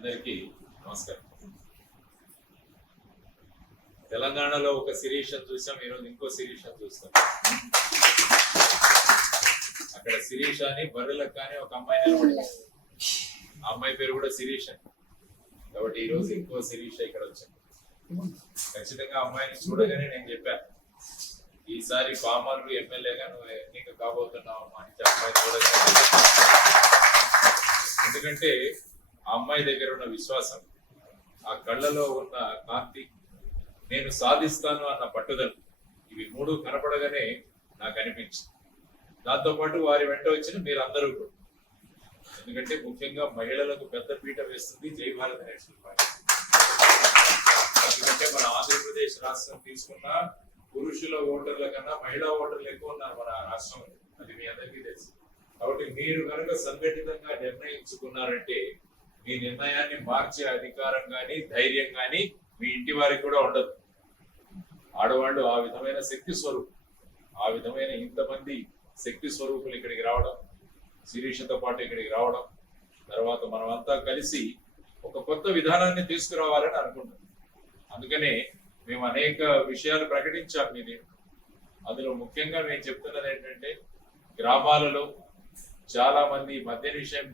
అందరికీ నమస్కారం. తెలంగాణలో ఒక శిరీష్ చూసాం, ఈరోజు ఇంకో శిరీష్ చూస్తాం. అక్కడ శిరీష్ అని బర్రెలకు కానీ ఒక అమ్మాయి నిలబడింది. ఆ అమ్మాయి పేరు కూడా శిరీష్ అని. కాబట్టి ఈరోజు ఇంకో శిరీష్ ఇక్కడ వచ్చాను. ఖచ్చితంగా అమ్మాయిని చూడగానే నేను చెప్పాను, ఈసారి పామర్లు ఎమ్మెల్యేగా నువ్వు ఎన్నిక కాబోతున్నావు అని అమ్మాయి చూడగానే. ఎందుకంటే ఆ అమ్మాయి దగ్గర ఉన్న విశ్వాసం, ఆ కళ్ళలో ఉన్న కాంతి, నేను సాధిస్తాను అన్న పట్టుదల, ఇవి మూడు కనపడగానే నాకు అనిపించింది. దాంతో పాటు వారి వెంట వచ్చిన మీరందరూ కూడా. ఎందుకంటే ముఖ్యంగా మహిళలకు పెద్ద పీట వేస్తుంది జై భారత్ నేషనల్ పార్టీ. ఎందుకంటే మన ఆంధ్రప్రదేశ్ రాష్ట్రం తీసుకున్న పురుషుల ఓటర్ల కన్నా మహిళా ఓటర్లు ఎక్కువ ఉన్నారు మన రాష్ట్రంలో, అది మీ అందరికీ తెలుసు. కాబట్టి మీరు కనుక సంఘటితంగా నిర్ణయించుకున్నారంటే మీ నిర్ణయాన్ని మార్చే అధికారం కానీ ధైర్యం కానీ మీ ఇంటి వారికి కూడా ఉండదు. ఆడవాళ్ళు ఆ విధమైన శక్తి స్వరూపం, ఆ విధమైన ఇంతమంది శక్తి స్వరూపులు ఇక్కడికి రావడం, శిరీషతో పాటు ఇక్కడికి రావడం, తర్వాత మనమంతా కలిసి ఒక కొత్త విధానాన్ని తీసుకురావాలని అనుకుంటున్నాం. అందుకనే మేము అనేక విషయాలు ప్రకటించాం మీది. అందులో ముఖ్యంగా మేము చెప్తున్నది ఏంటంటే, గ్రామాలలో చాలా మంది మద్య నిషేధం